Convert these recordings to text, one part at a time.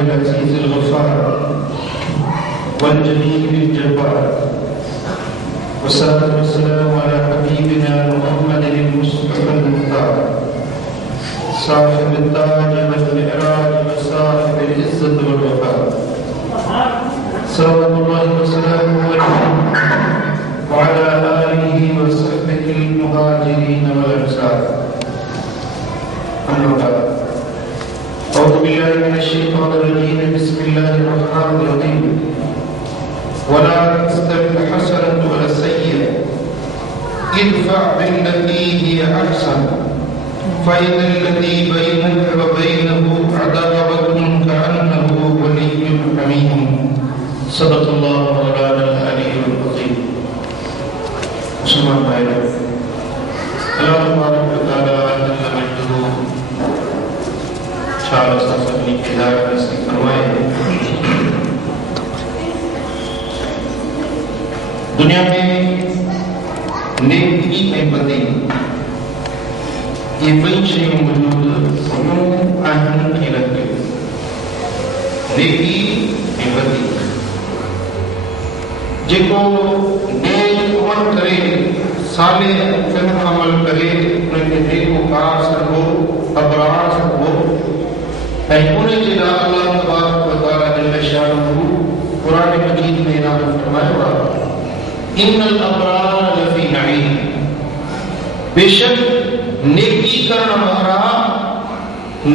العزيز الغفار والجليل الجبار والصلاة والسلام على حبيبنا محمد المصطفى المختار صاحب التاج والمعراج وصاحب العزة والوقار صلوات الله وسلامه عليه وعلى آله وصحبه المهاجرين والأنصار. أما بعد أعوذ بالله من الشيطان الرجيم بسم الله الرحمن الرحيم ولا تستوي الحسنة ولا السيئة ادفع بالتي هي أحسن فإذا الذي بينك وبينه عداوة كأنه ولي حميم. صدق الله مولانا العلي العظيم. मुसलमान भाई अल्लाह तबारक व तआला जल्ल मजदूह चारों तरफ अपनी हिदायत नसीब फरमाए। दुनिया में नेकी ऐं बदी ये ॿई शयूं मौजूद आहिनि ऐं रखियूं। नेकी ऐं बदी जेको नेक अमल करे साले चङो अमल करे उनखे नेकोकार सॾिबो अबरार सॾिबो ऐं उनजे लाइ अल्लाह तबारक व तआला जल्ल शानुहु क़ुरान मजीद में इनाम फरमायो आहे इन्नल अबरार लफ़ी नईम बेशक नेकी करण वारा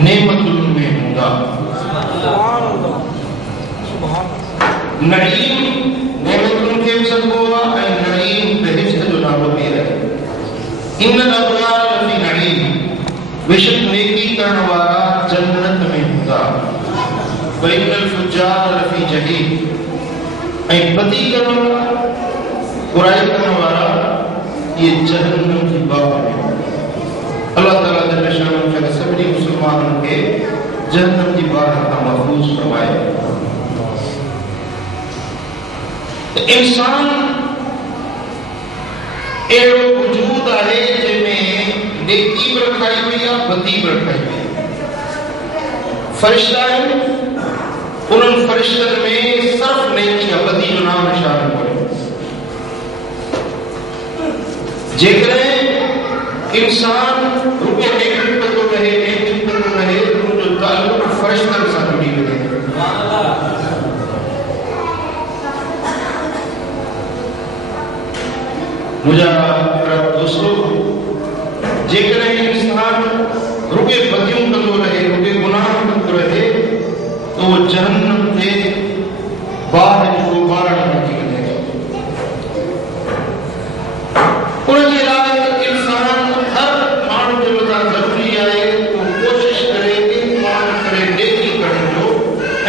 नेमतुनि में हूंदा। नईम नेमतुनि खे बि सॾिबो आहे ऐं नईम बहिश्त जो नालो बि आहे। इन्नल अबरार लफ़ी नईम बेशक नेकी करण वारा जन्नत में हूंदा व इन्नल फुज्जार लफ़ी जहीम ऐं बदी करण वारा बुराई करण वारा ये जहन्नम की बाग में। अल्लाह ताला जल्ल शानुहु खे सभिनी मुसलमाननि खे जहन्नम की बाग खां महफूज़ फरमाए। इंसान अहिड़ो वजूद आहे जंहिंमें नेकी बि रखाई वई आहे बदी बि रखाई वई आहे। फ़रिश्ता आहिनि उन्हनि फ़रिश्तनि में सिर्फ़ नेकी आहे बदी जो नाम निशान कोन्हे। जेकॾहिं इंसान रुॻो नेकी कंदो रहे उनजो ताल्लुक़ फ़रिश्तनि सां जुड़ी वञे। मुझा दोस्तों जेकॾहिं इंसान रुॻे बदियूं कंदो रहे रुॻे गुनाह कंदो रहे तो वो जहन्नम जे बाहि जो ॿारण बणिजी वञे। उनजे लाइ इंसान हर माण्हू जे मथां ज़रूरी आहे तो कोशिश करे इत्माम करे नेकी करण जो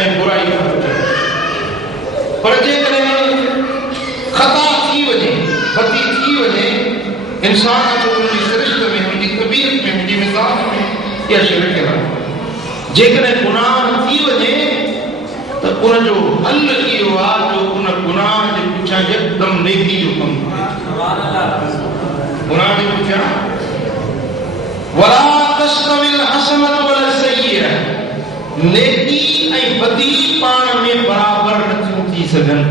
ऐं बुराई खां बचण। पर जेकॾहिं ख़ता थी वञे बदी थी वञे इंसान जो उनजी सिरिश्त में उनजी तबीयत में उनजी मिज़ाज में इहा शइ रखियल आहे। जेकॾहिं गुनाह थी वञे त उनजो हल इहो आहे जो उन गुनाह जे पुठियां यकदम नेकी जो कमु करे। गुनाह जे पुठियां वला तस्तविल हसनत वला सय्यअ नेकी ऐं बदी पाण में बराबर नथियूं थी सघनि।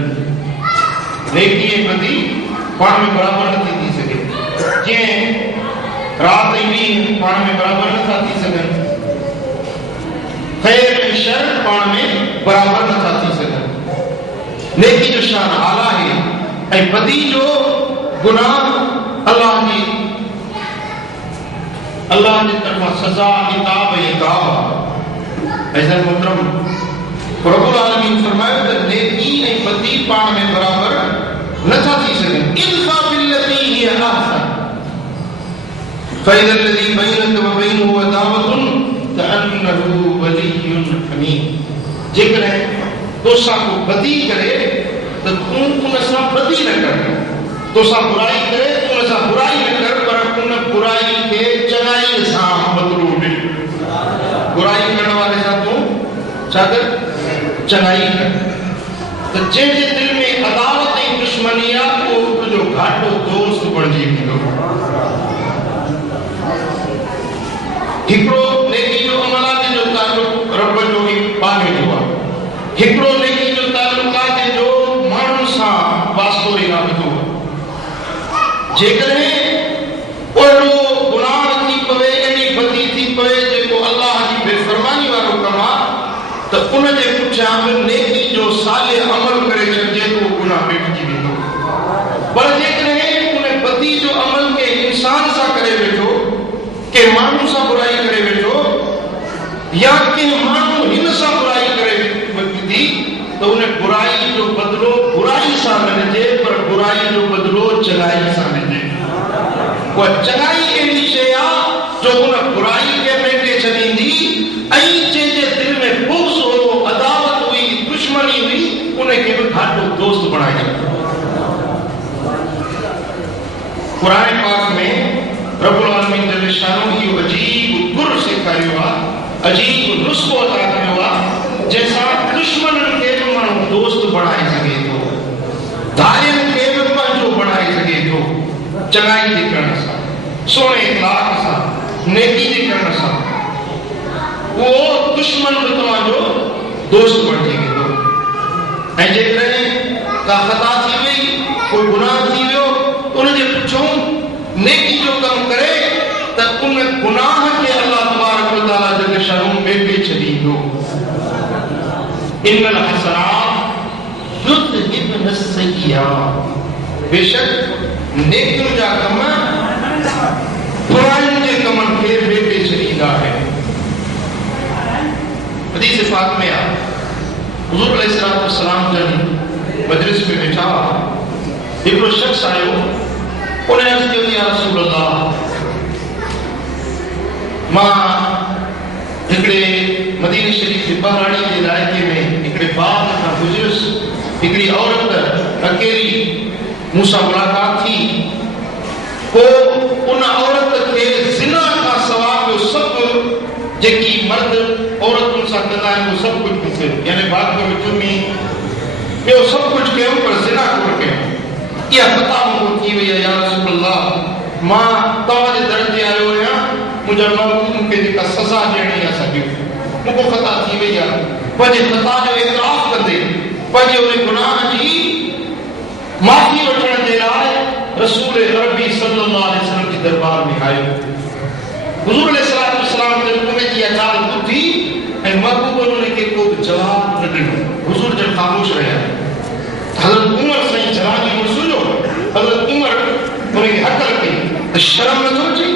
नेकी ऐं बदी पाण में बराबर नथी थी सघे। जीअं राति ऐं ॾींहुं पाण में बराबर नथा थी सघनि। ख़ैर ऐं शर पाण में बराबर नथा थी सघनि। नेकी जो शान आला आहे ऐं बदी जो गुनाह अल्लाह जी तरफ़ां सज़ा इक़ाब ऐं मोहतरम रब्बुल आलमीन फरमायो त नेकी ऐं बदी पाण में बराबर नथा थी सघनि। इदफ़ा बिल्लती हिय अहसन फ़इज़ा अल्लज़ी बैनक व बैनहु अदावतुन कअन्नहु वलियुन हमीम। जेकॾहिं तोसां को बदी करे त तूं उन सां बदी न कर। तोसां बुराई करे तूं उन सां बुराई न कर पर उन बुराई खे चङाई सां बदिलो ॾे। बुराई करण वारे सां तूं छा कर चङाई कर। त जंहिंजे दिलि में अदावत ऐं दुश्मनी आहे उहो तुंहिंजो घाटो दोस्त बणिजी वेंदो। हिकिड़ो नेकी जो अमल आहे जंहिंजो ताल्लुक़ रब जो ई पाणे जो आहे। जेकॾहिं ओहिड़ो गुनाह थी पवे, अहिड़ी बदी थी पवे जेको अल्लाह जी बेफ़रमानी वारो कमु आहे, त उन जे पुठियां बि नेकी जो साले अमल करे छॾिजे त उहो गुनाह मिटिजी वेंदो। पर जेकॾहिं उन बदी जो अमल के इंसान सां करे वेठो, के माण्हू सां बुराई करे वेठो, या के माण्हू हिन सां बुराई करे विधी, त उन बुराई जो बदिलो बुराई सां न ॾिजे, पर बुराई जो बदिलो चङाई सां ॾिजे। उहा चङाई अहिड़ी शइ आहे जो उन बुराई खे मेटे छॾींदी, ऐं जंहिंजे दिलि में बुग़्ज़ हो, अदावत हुई, दुश्मनी हुई, उनखे बि घाटो दोस्त बणाए छॾींदी। क़ुरान पाक में रब्बुल आलमीन जल शानो इहो अजीब गुर सेखारियो आहे, अजीब नुस्ख़ो अता कयो आहे, जंहिंसां दुश्मननि खे बि माण्हू दोस्त बणाए सघे थो, धारियुनि खे बि पंहिंजो बणाए सघे थो, चङाई जे करण सां, सोणे इख़लाक़ सां, नेकी जे करण सां। उहो दुश्मन बि तव्हांजो दोस्त बणिजी वेंदो। ऐं जेकॾहिं का ख़ता थी वई, कोई गुनाह थी वियो, उनजे पुठियों नेकी जो कमु करे त उन गुनाह खे अल्लाह तबारक व तआला जल शानहू मेटे छॾींदो। इन्नल हसनात युज़हिबन अस्सय्यात, बेशक नेकियुनि जा कम बुराइयुनि जे कमनि खे मेटे छॾींदा आहिनि। हदीस पाक में आहे, हुज़ूर अलैहिस्सलाम जन मजलिस में वेठा, हिकिड़ो शख़्स आयो, उन अर्ज़ कयो, या रसूल अल्लाह, मां हिकिड़े मदीने शरीफ़ जे पहाड़ी जे इलाइक़े में हिकिड़े बाग खां गुज़रियुसि, हिकिड़ी औरत अकेली मूंसां मुलाक़ात थी। पोइ उन औरत खे ज़िना खां सवाइ ॿियो सभु जेकी मर्द औरतुनि सां कंदा आहिनि उहो सभु कुझु कयो, यानी बाग में चुमी ॿियो सभु कुझु कयो, पर ज़िना कोन कयो। इहा ख़ता मूंखे थी वई आहे, या रसूल अल्लाह, मां तव्हांजे दर ते आयो आहियां, मुंहिंजा महबूब मूंखे जेका सज़ा ॾियणी आहे सा ॾियो। मूंखे ख़ता थी वई आहे। पंहिंजे ख़ता जो इतराफ़ कंदे, पंहिंजे उन गुनाह जी माफ़ी वठण जे लाइ रसूल अरबी सल्लल्लाहु अलैहि वसल्लम जे दरबार में आयो। हुज़ूर अलैहिस्सलाम जब उन जी ॻाल्हि ॿुधी ऐं महबूब उनखे को बि जवाब न ॾिनो, हुज़ूर जन ख़ामोश रहिया। हज़रत उमर साईं जलाली मुड़ुस हुयो, हज़रत उमर उनखे हक़ कई त शर्म नथो अचे,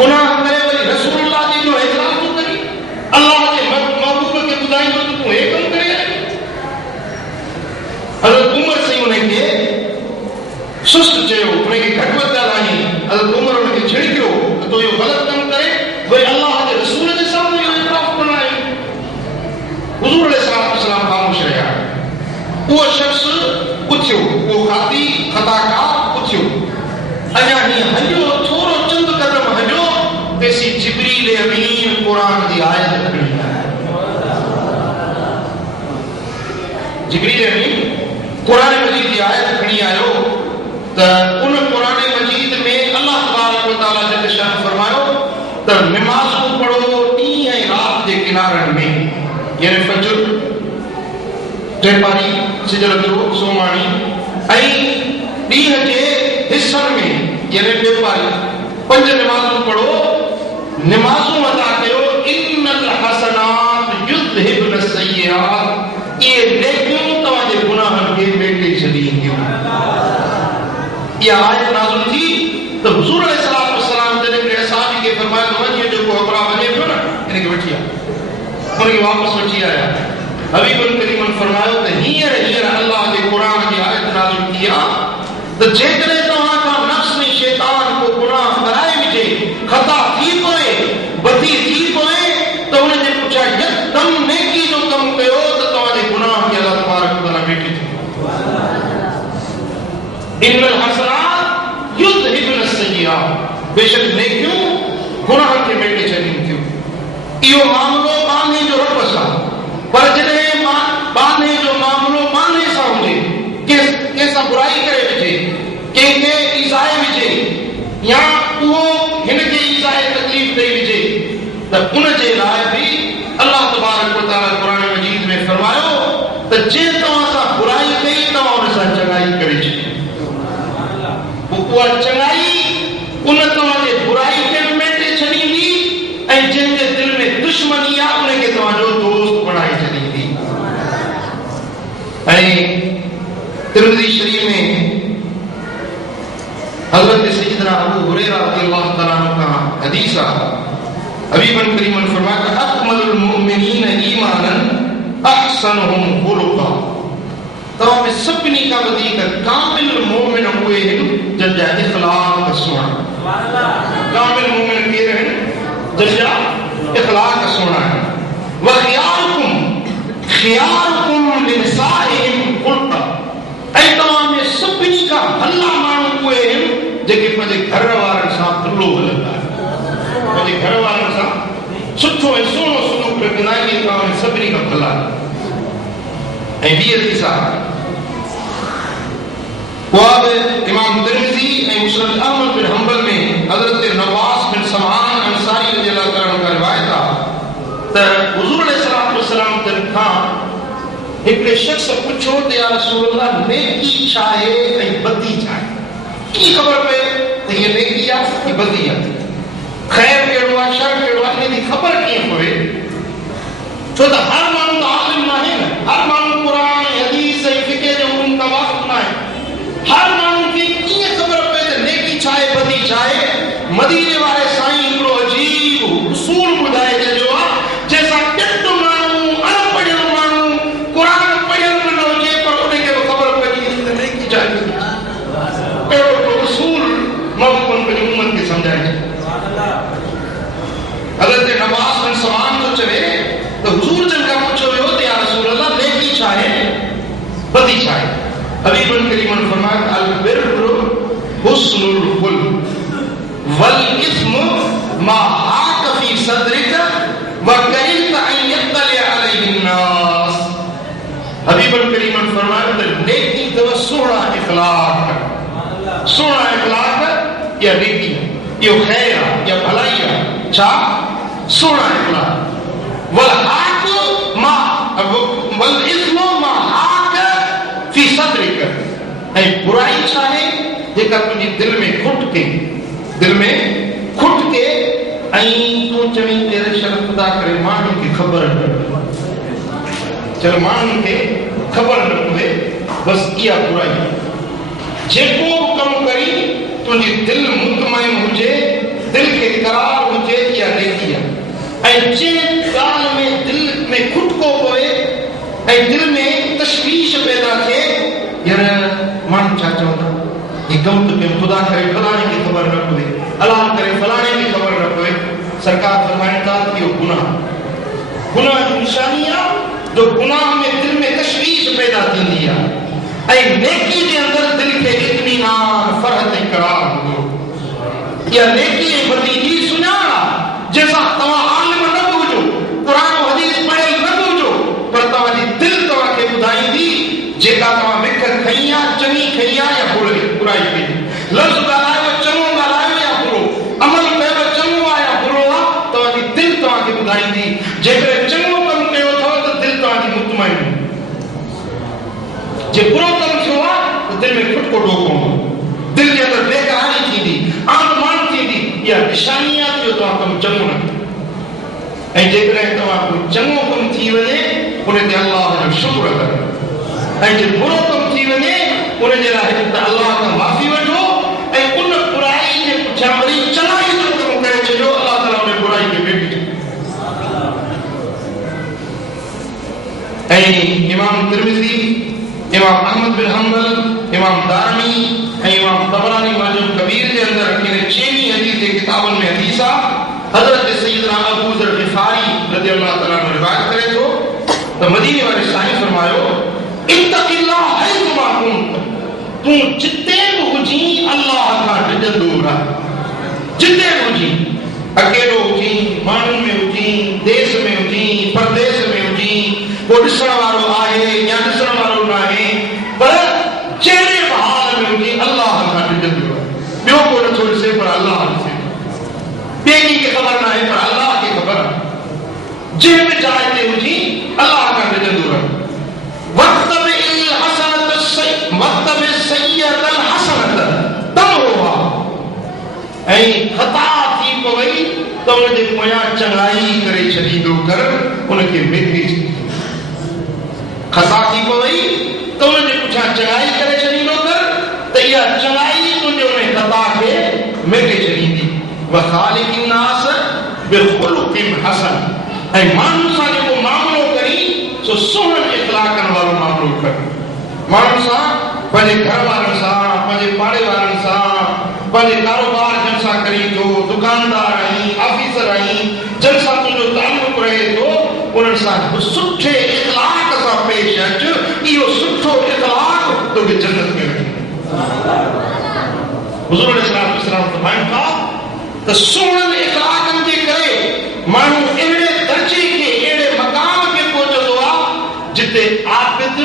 गुनाह करे वरी रसूलुल्लाह जी जो एतिराफ़ थो करी, अल्लाह जे महबूब खे ॿुधाईंदो त तूं हे कमु करे आयो। हज़रत उमर साईं उनखे सुस्त चयो, उनखे घटि वधि ॻाल्हाई। हज़रत उमर उनखे छिड़कियो त तूं इहो ग़लति कमु करे वरी अल्लाह जे रसूल जे साम्हूं इहो एतिराफ़ करणु आयो। हुज़ूर अलैहिस्सलाम ख़ामोश रहिया। उहो शख़्स उथियो, उहो ख़ताकार उथियो, अञा हीअं हलियो, थोरो चंद क़दम हलियो, तेसी जिब्रील अमीन क़ुरान जी आयत खणी आया। जिब्रील अमीन क़ुरान मजीद जी आयत खणी आयो त उन क़ुरान मजीद में अल्लाह तबारक व तआला जल शान फरमायो त नमाज़ूं पढ़ो ॾींहं ऐं राति जे किनारनि में, यानी फजर, टेपारी, सिजर जो सोमाणी, ऐं ॾींहं जे हिस्सनि में यानी टेपारी 5 नमाज़ूं पढ़ो, नमाज़ूं अदा कयो। इन्नल हसनात युज़हिबन अस्सय्यात, इहे नेकियूं तव्हांजे गुनाहनि खे मेटे छॾींदियूं। इहा आयत नाज़िल थी त हुज़ूर अलैहिस्सलाम जॾहिं हिकिड़े सहाबी खे फरमायो त वञे, जेको अबरा वञे पियो न, हिनखे वठी आ, हुनखे वापसि वठी आया। हबीबुल करीमन फरमायो त हींअर अल्लाह जे क़ुरान जी आयत नाज़िल थी आहे त जेकॾहिं तव्हां खां नफ्स में शैतान को गुनाह कराए विझे, ख़ता थी पवे, बदी थी पवे, त हुनजे पुठियां यकदम नेकी जो कमु कयो त तव्हांजे गुनाह खे अल्लाह तबारक व तआला मेटे थो। इन्नल हसनात युज़हिबन अस्सय्यात, बेशक नेकियूं गुनाह खे मेटे छॾीनि थियूं। इहो मामिलो बाने जो रब सां, पर जॾहिं बाने जो मामिलो बाने सां हुजे, कंहिंसां बुराई करे विझे, कंहिंखे ईज़ाए विझे, या उहो हिनखे ईज़ाए तकलीफ़ ॾेई विझे, त उन जे लाइ बि अल्लाह तबारक व तआला क़ुरान मजीद में फरमायो त जे तव्हां सां बुराई कई, तव्हां हुन सां चङाई करे छॾी। उहा चङाई अहसनुहुम खुलुक़ा। तव्हां में सभिनी खां वधीक कामिल मोमिन उहे आहिनि जंहिंजा इख़लाक़ सुहिणा। कामिल मोमिन केर आहिनि? जंहिंजा इख़लाक़ सुहिणा आहिनि। व ख़ियारुकुम लिनिसाइहिम खुलक़ा। ऐं तव्हां में सभिनी खां भला माण्हू उहे आहिनि जेके पंहिंजे घर वारनि सां भलो हलंदा आहिनि, पंहिंजे घर वारनि सां सुठो ऐं सुहिणो सलूक रखंदा आहिनि। तव्हां में सभिनी खां भला। ऐं ॿी हदीस आहे, उहा बि इमाम तिरमिज़ी ऐं मुस्नद अहमद बिन हंबल में हज़रत नवास बिन समान अंसारी रज़ियल्लाहु ताला का रिवायत आहे त हुज़ूर अलैहिस्सलातु वस्सलाम खां हिकिड़े शख़्स पुछो त या रसूल अल्लाह नेकी छा आहे ऐं बदी छा आहे? कीअं ख़बर पए त हीअ नेकी आहे कि बदी आहे, ख़ैर कहिड़ो आहे शर कहिड़ो आहे, हिन जी ख़बर कीअं पवे? छो त हर माण्हू त आलिम न आहे न, हर माण्हू क़ुरान हदीस ऐं फ़िक़ह जो उलूम का वाक़िफ़ न आहे। हर माण्हू खे कीअं ख़बर पए त नेकी छा आहे बदी छा आहे? मदीने वारे साईं हिकिड़ो अजीब उसूल ॿुधाए छॾियो आहे जंहिंसां ॾिठ माण्हू अनपढ़ियल माण्हू क़ुरान पढ़ियल बि न हुजे पर उनखे बि ख़बर पइजी वञे त नेकी छा आहे। अहिड़ो उसूल महबूबन पंहिंजी उम्मत खे सम्झाए छॾियो। हज़रत नवास बिन समान थो चवे त हुज़ूर जन खां पुछो वियो त या रसूल अल्लाह नेकी छा आहे बदी छा आहे? हबीबुल करीम ने फरमाया अल बिर्रु हुस्नुल खुल्क वल इस्मु मा हाक फी सदरिक व करित अन यत्तलि अलैहि नास। हबीबुल करीम ने फरमाया त नेकी तो सोहणा इखलाक, सोहणा इखलाक या नेकी यो खैर या भलाई है। छा? सोहणा इखलाक। वल हाक मा वल इस्मु मा हाक फी सदरिक। ऐं बुराई छा आहे? जेका तुंहिंजी दिल में खुट के ऐं तूं चवीं तेरे शर्त खुदा करे माण्हुनि खे ख़बर न पए, चल माण्हुनि खे ख़बर न पए, बसि इहा बुराई। जेको बि कमु करी तुंहिंजी दिलि मुतमइन हुजे, दिलि खे करार हुजे, इहा नेकी आहे। ऐं जंहिं ॻाल्हि में दिलि में खुटको पवे ऐं दिलि में तशवीश पैदा थिए, यार माण्हू छा चवंदा, ही कमु त कयूं, ख़ुदा करे फलाणे खे ख़बर न पवे, अलाह करे फलाणे खे ख़बर न पवे। सरकार फरमाइनि था कि इहो गुनाह जी निशानी आहे जो गुनाह में दिलि में तशवीश पैदा थींदी आहे। ऐं नेकी जे अंदरि दिलि खे इत्मीनान फ़रहत ऐं करार हूंदो। इहा नेकी ऐं बदी जी सुञाण आहे जंहिंसां तव्हां आलिम न बि हुजो, क़ुरान हदीस पढ़ियल न बि हुजो, पर तव्हांजी दिलि तव्हांखे ॿुधाईंदी जेका तव्हां विख खई आहे, चङी खई आहे या बुराई कई, लफ़्ज़ ॻाल्हायो चङो ॻाल्हायो या बुरो, अमल कयो चङो आहे या बुरो आहे, तव्हांजी दिलि तव्हांखे ॿुधाईंदी। जेकॾहिं चङो कमु कयो अथव त दिलि तव्हांजी मुतमइन, जे बुरो कमु थियो आहे त दिलि में खुटको ॾोको हूंदो, दिलि जे अंदरि बेक़रारी थींदी, आंदमान थींदी। इहा निशानी आहे जो तव्हां कमु चङो न कयो। ऐं जेकॾहिं तव्हां कोई चङो कमु थी वञे उन ते अलाह जो शुक्र कयो, ऐं जे बुरो कमु थी वञे उनजे लाइ त अलाह खां माफ़ी वठो ऐं उन बुराई जे पुठियां वरी चङाई जो कमु करे छॾियो। अलाह ताला उन बुराई खे भेटी छॾियो। ऐं इमाम तिरमिज़ी, इमाम अहमद बिन हंबल, इमाम दारमी ऐं इमाम तबरानी मुअज्जम कबीर जे अंदरि हिन चेनी हदीस जे किताबनि में हदीस आहे। हज़रत सैयदना अबू ज़र ग़िफ़ारी रज़ियल्लाहु ताला अन्हु रिवायत करे थो त मदीने वारे साईं फरमायो इत्तक़िल्लाह हैसुमा कुंत, तूं जिते बि हुजी अल्लाह खां डिॼंदो रह, जिते बि हुजी, अकेलो हुजी, माण्हुनि में हुजी, देश में हुजी, परदेस में हुजी, को ॾिसण वारो आहे या ॾिसण वारो न आहे, पर जहिड़े बि हाल में हुजी अल्लाह खां डिॼंदो रह। ॿियो को नथो ॾिसे पर अल्लाह ॾिसे, ॿिए खे ख़बर न आहे पर अल्लाह खे ख़बर आहे। जंहिं बि जाइ ते हुजी अल्लाह खां डिॼंदो रह। ऐं ख़ता थी पवई त उनजे पोयां चङाई करे छॾींदो कर, उनखे मेटे छॾींदो। ख़ता थी पवई त उनजे पुठियां चङाई करे छॾींदो कर त इहा चङाई तुंहिंजे उन ख़ता खे मेटे छॾींदी। वखालिक़िन नास बिख़ुलुक़िन हसन, ऐं माण्हुनि सां जेको मामिलो करी सो तो सुहिणनि इख़लाक़नि वारो मामिलो कर। माण्हुनि सां, पंहिंजे घर वारनि सां, पंहिंजे पाड़े वारनि सां, पंहिंजे कारोबार जन सां करी थो, दुकानदार आहीं, ऑफिसर आहीं, जन सां तुंहिंजो ताल्लुक़ रहे थो, उन्हनि सां सुठे इख़लाक़ सां पेश अच। इहो सुठो इख़लाक़ तोखे जन्नत में वठी हुज़ूर अलैहिस्सलाम फरमाइनि था त सुहिणनि इख़लाक़नि जे करे माण्हू अहिड़े दर्जे खे, अहिड़े मक़ाम खे पहुचंदो आहे जिते आबिद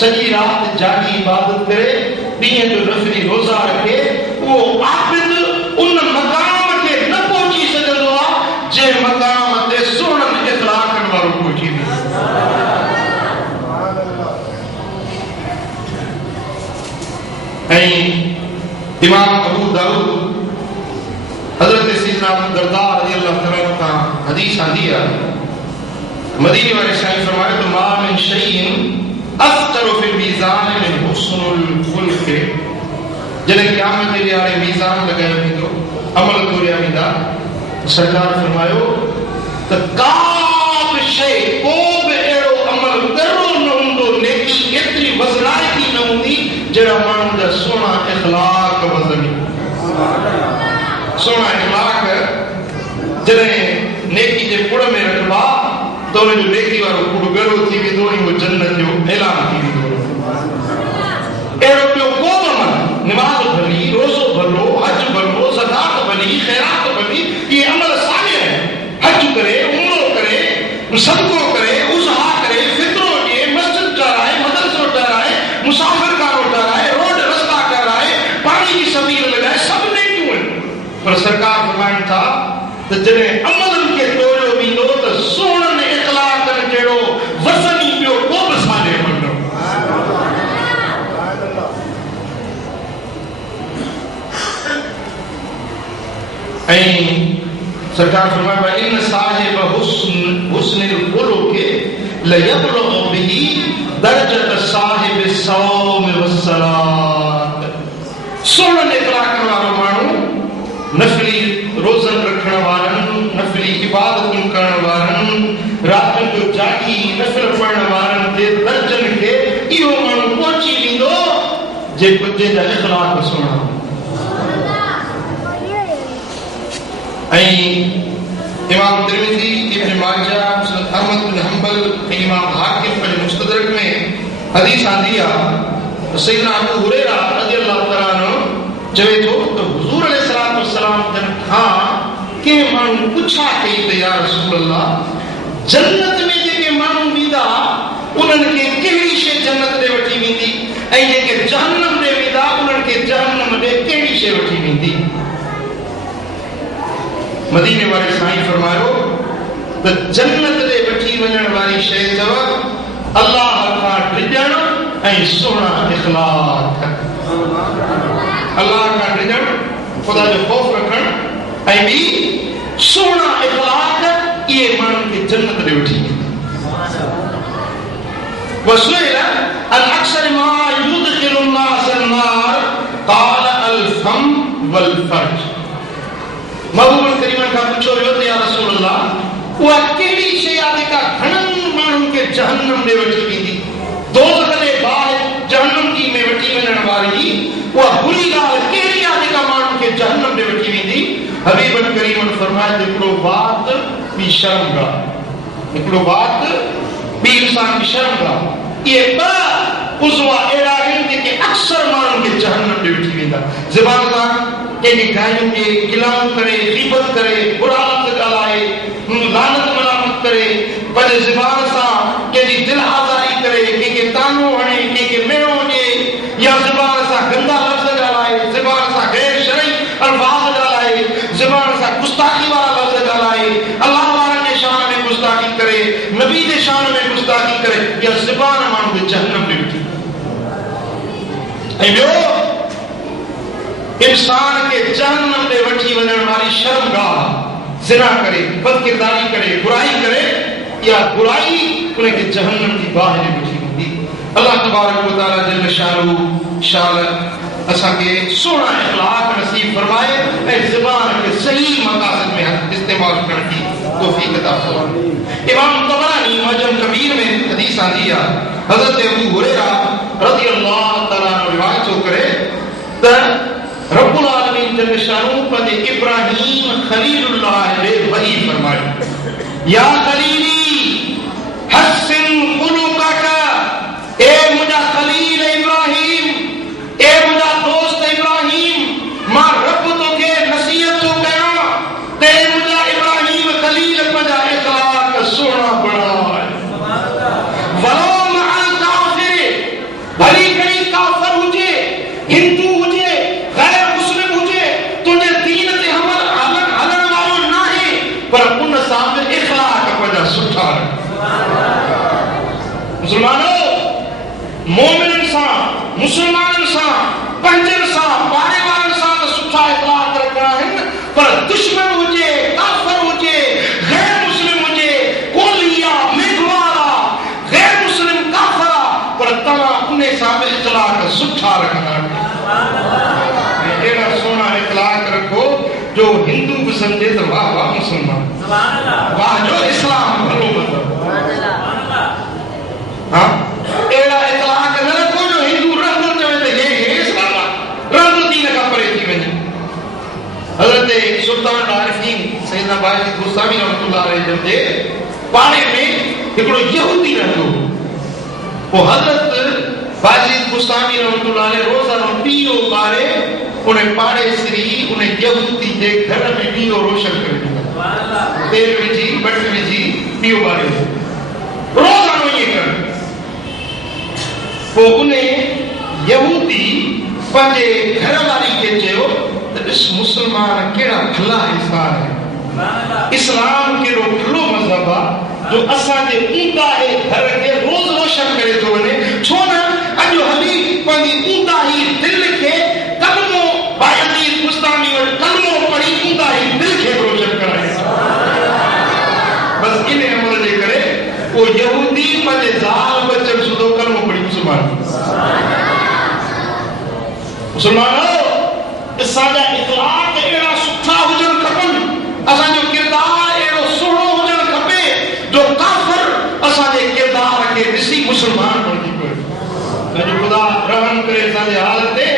सॼी राति जागी इबादत करे, ॾींहं जो नफ़ली रोज़ा रखे, उहो आबिद उन मक़ाम खे न पहुची सघंदो आहे जंहिं मक़ाम ते सुहिणनि इख़लाक़नि वारो पहुची वियो। ऐं इमाम अबू दाऊद हज़रत सैयदना अबू दरदा रज़ियल्लाहु तआला खां हदीस आंदी आहे, मदीने वाले साईं फरमाए तो मा मिन शैइन अफ़्तर फिल मीज़ान मिन हुस्नुल खुल्क़। जॾहिं क़यामत जे ॾियारे मीज़ान लॻायो वेंदो, अमल तोरिया वेंदा, सरकार फरमायो त का बि शइ, को बि अहिड़ो अमल कहिड़ो न हूंदो, नेकी एतिरी वज़नाइती न हूंदी जहिड़ा माण्हुनि जा सुहिणा इख़लाक़ वज़नी। सुहिणा इख़लाक़ जॾहिं नेकी जे पुड़ में रखबा तो उनजो नेकी वारो पुड़ ॻरो थी वेंदो ऐं उहो जन्नत जो ऐलान थी वेंदो। अहिड़ो ॿियो को बि अमल, निमाज़ भली, रोज़ो भलो, हज भलो, ज़कात भली, ख़ैरात भली, इहे अमल साॻिया आहिनि। हज करे, उमरो करे, सदको करे, उज़हा करे, फितरो ॾिए, मस्जिद ठाराए, मदरसो ठाराए, मुसाफ़िर खानो ठाराए, रोड रस्ता ठाराए, पाणी जी सबील लॻाए, सभु नेकियूं आहिनि। पर सरकार फरमाइनि था त जॾहिं अमलनि खे तोड़ियो वेंदो त सुहिणनि इख़लाक़नि जहिड़ो वज़नी ॿियो को बि साॻियो न। ऐं सरकार फरमाए इन साहिब हुस्निल खुलुक़ लयबलुगु बिही दर्जत साहिब सौम वस्सलात। सुहिणनि इख़लाक़नि वारो माण्हू नफ़ली रोज़न रखण वारनि, नफ़ली इबादतूं करण वारनि, राति जो जागी नफ़िल पढ़ण वारनि जे दर्जनि खे इहो माण्हू पहुची वेंदो जंहिंजा इख़लाक़ सुहिणा। ऐं इमाम तिरमिज़ी, इब्न माजा, अहमद बिन हंबल ऐं इमाम हाकिम पंहिंजे मुस्तदरक में हदीस आंदी आहे त सैयदना अबू हुरैरा रज़ियल्लाहु तआला अन्हु चवे थो त हुज़ूर अलैहिस्सलाम जन खां कंहिं माण्हू पुछा कई त या रसूल अल्लाह, जन्नत में जेके माण्हू वेंदा उन्हनि खे कहिड़ी शइ जन्नत ॾे वठी वेंदी ऐं जेके जहन्नम ॾे वेंदा उन्हनि खे जहन्नम ॾे कहिड़ी शइ वठी वेंदी? मदीने वाले साईं फरमायो त जन्नत ॾे वठी वञण वारी शइ अथव अल्लाह खां डिॼण ऐं सुहिणा इख़लाक़। अल्लाह खां डिॼण, ख़ुदा जो ख़ौफ़ रखण ऐं ॿी सुहिणा इख़लाक़, इहे माण्हुनि खे जन्नत ॾे वठी वेंदा। वसुइल अन अक्सर मा युदखिलु الناس النار قال الفم والفرج। महबूब करीम खां पुछो वियो त या रसूल अल्लाह, उहा कहिड़ी शइ आहे जेका घणनि माण्हुनि खे जहन्नम ॾे वठी वेंदी? दोज़ख जे ॿाहिरि जहन्नम जी में वठी वञण वारी उहा बुरी ॻाल्हि कहिड़ी आहे जेका माण्हुनि खे जहन्नम ॾे वठी वेंदी? हबीब करीम फरमाए हिकिड़ो बात ॿी शर्मगाह, हिकिड़ो बात ॿी इंसान जी शर्मगाह। इहे ॿ उज़वा अहिड़ा आहिनि जेके अक्सर माण्हुनि खे जहन्नम ॾे वठी वेंदा। ज़बान सां कंहिंखे गायूं ॾे, गिलाऊं करे, ग़ीबत करे, बुरा लफ़्ज़ ॻाल्हाए, लानत मलामत करे, पंहिंजे ज़बान सां कंहिंजी दिलि आज़ारी करे, कंहिंखे तानो हणे, कंहिंखे मेणो ॾिए, या ज़बान सां गंदा लफ़्ज़ ॻाल्हाए, ज़बान सां गैर शरई अल्फाज़ ॻाल्हाए, ज़बान सां गुस्ताखी वारा लफ़्ज़ ॻाल्हाए, अल्लाह वारनि जे शान में गुस्ताखी करे, नबी जे शान में गुस्ताखी करे, इहा ज़बान माण्हू खे जहन्नम ॾे वठी। ऐं ॿियो इंसान खे जहन्नम ॾे वठी वञण वारी शर्मगाह, ज़िना करे, बदकिरदारी करे, बुराई करे, इहा बुराई उनखे जहन्नम जी बाहि ॾे वठी वेंदी। अल्लाह तबारक व तआला जल शानु शान असांखे सुहिणा इख़लाक़ नसीब फरमाए ऐं ज़बान खे सही मक़ासद में इस्तेमाल करण जी तौफ़ीक़ अता फरमाए। इमाम तबरानी तबरानी मुअज्जम कबीर में हदीस आंदी है हजरत अबू हुरैरा रज़ी अल्लाह तआला अन्हु रिवायत थो करे त रब्बुल आलमीन जल शानु पंहिंजे इब्राहीम खलीलुल्लाह ॾे वही फरमायो या खलीली हसन खुलुकक ए मुंहिंजा खलील इब्राहीम ए मुंहिंजा दोस्त इब्राहीम मां रब तोखे नसीहत थो कयां ते मुंहिंजा इब्राहीम खलील पंहिंजा इखलाक सुहिणा बणाए वलो मअल काफिर भली कड़ी काफिर हुजे हिंदू हुजे गैर मुस्लिम हुजे तुंहिंजे दीन ते हलण वारो नाहे पर उन सां बि इखलाक पंहिंजा सुठा मुसलमानो मोमिनन सां मुसलमानन सां पंहिंजन सां पाड़े वारन सां त सुठा इखलाक रखणा आहिनि पर दुश्मन हुजे काफिर हुजे गैर मुस्लिम हुजे कोलिया मेघवाला गैर मुस्लिम काफिर पर तव्हां उन सां बि इखलाक सुठा रखणा आहिनि अहिड़ा सोना इखलाक रखो जो हिंदू भी समझे तो वाह वाह मुसलमान वाह जो इस्लाम भलो मतलब हाँ एड़ा इखलाक न रखो जो हिंदू रंग चवे तो ये इस्लाम रंग दीन का परे थी वने हजरत सुल्तान आरिफीन सैयदना बाजी गुस्तामी रहमतुल्लाह अलैहि जे पाड़े में हिकड़ो यहूदी रहंदो वो हजरत बाजी गुस्तामी रहमतुल्लाह अलैहि रोजाना पीओ बारे उन्हें पाड़े श्री उन्हें यहूदी के घर में पीओ रोशन करे तेल विझी बट विझी पीओ बारे रोजाना ये कर वो उन्हें यहूदी पंहिंजे घर वारी के चयो त इस मुसलमान केड़ा भला इंसान है इस्लाम केड़ो भलो मजहब है जो असा जे ऊंदा है घर के रोज रोशन करे तो वने छो न अजो हली पंहिंजी ऊंदा ही दिल के कलमो बायदी गुस्तामी व कलमो पढ़ी ऊंदा ही दिल के रोशन कराए बस इन अमल जे करे वो यहूदी पंहिंजे ज़ाल बचन सुधो कलमो पढ़ी मुसलमानो असांजा इखलाक एड़ा सुठा हुजण खपनि असांजो किरदार एड़ो सुहिणो हुजण खपे जो काफिर असांजे किरदार खे ॾिसी मुसलमान बणिजी पए अॼु ख़ुदा रहम करे असांजे हाल ते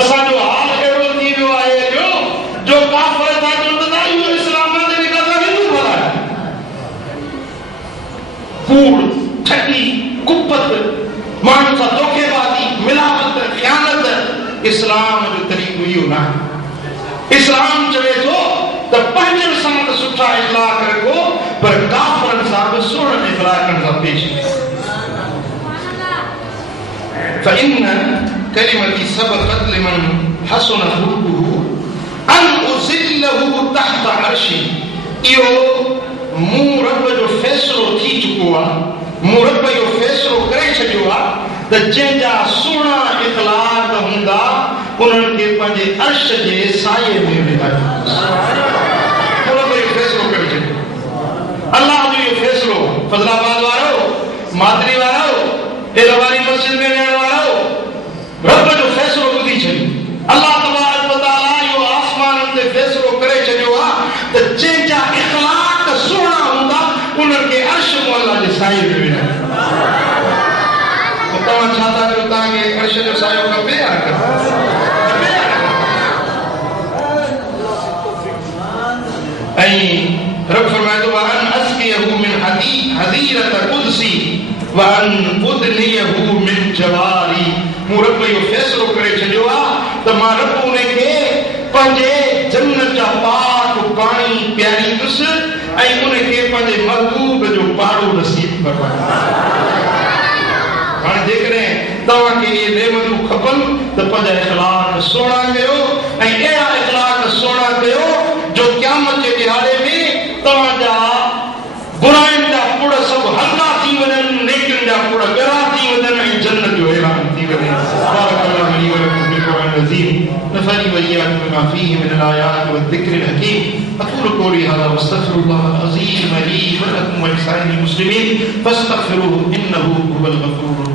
असांजो हाल एड़ो थी वियो आहे जो काफिर था चवनि था इहो इस्लाम ते निकिरंदा हिंदू भला कूड़ ठगी कुपत माण्हुनि सां धोखेबाज़ी मिलावट ख़यानत इस्लाम जो तरीक़ो इहो न आहे इस्लाम चवे थो त पंहिंजनि सां त सुठा इखलाक रखो पर काफ़िरनि सां बि सुहिणनि इखलाकनि सां पेश فإن كلمتي سبقت لمن حسن خلقه أن أذله تحت عرشي इहो मूं रब जो फ़ैसिलो थी चुको आहे मूं रब जो फ़ैसिलो करे छॾियो आहे त जंहिंजा सुहिणा इखलाक हूंदा उन्हनि खे पंहिंजे अर्श जे साये में विधायो रब जो फ़ैसिलो करे छॾियो अल्लाह जो इहो फ़ैसिलो फज़लाबाद वारो मादरी वारो एलवारी मस्जिद में रहण वारो रब जो फ़ैसिलो ॿुधी छॾियो अल्लाह तबारक व तआला इहो आसमाननि ते फ़ैसिलो करे छॾियो आहे त जंहिंजा इखलाक सुहिणा हूंदा उन्हनि खे अर्श मुअल्ला जे साये में विधायो तव्हां छा था कयो तव्हांखे अर्श जो सायो खपे या न खपे ऐं रब फरमाए थो वअन अस्कियहु मिन हदीरत कुदसी वअन उदनियहु मिन जवारी मूं रब इहो फ़ैसिलो करे छॾियो आहे त मां रब उनखे पंहिंजे जन्नत जा पाक पाणी पियारींदुसि ऐं उनखे पंहिंजे महबूब जो पाड़ो नसीब फरमाईंदुसि हाणे जेकॾहिं तव्हांखे इहे नेमतूं खपनि त पंहिंजा इखलाक सुहिणा कयो ऐं अहिड़ा इखलाक सुहिणा कयो जो क़यामत जे ॾिहाड़े में तव्हांजा बुराइनि जा पुड़ सभु हल्का थी वञनि नेकियुनि जा पुड़ ॻरा थी वञनि ऐं जन्नत जो ऐलान थी वञे बारक अल्लाह ली व लकुम बिल क़ुरआन अज़ीम नफ़अनी व इय्याकुम बिमा फ़ीहि मिन अल आयात व ज़िक्रिल हकीम अक़ूलु क़ौली हाज़ा व अस्तग़फ़िरुल्लाह अल अज़ीम ली व लकुम व लिसाइरिल मुस्लिमीन फस्तग़फ़िरूहु इन्नहु हुवल गफ़ूरुर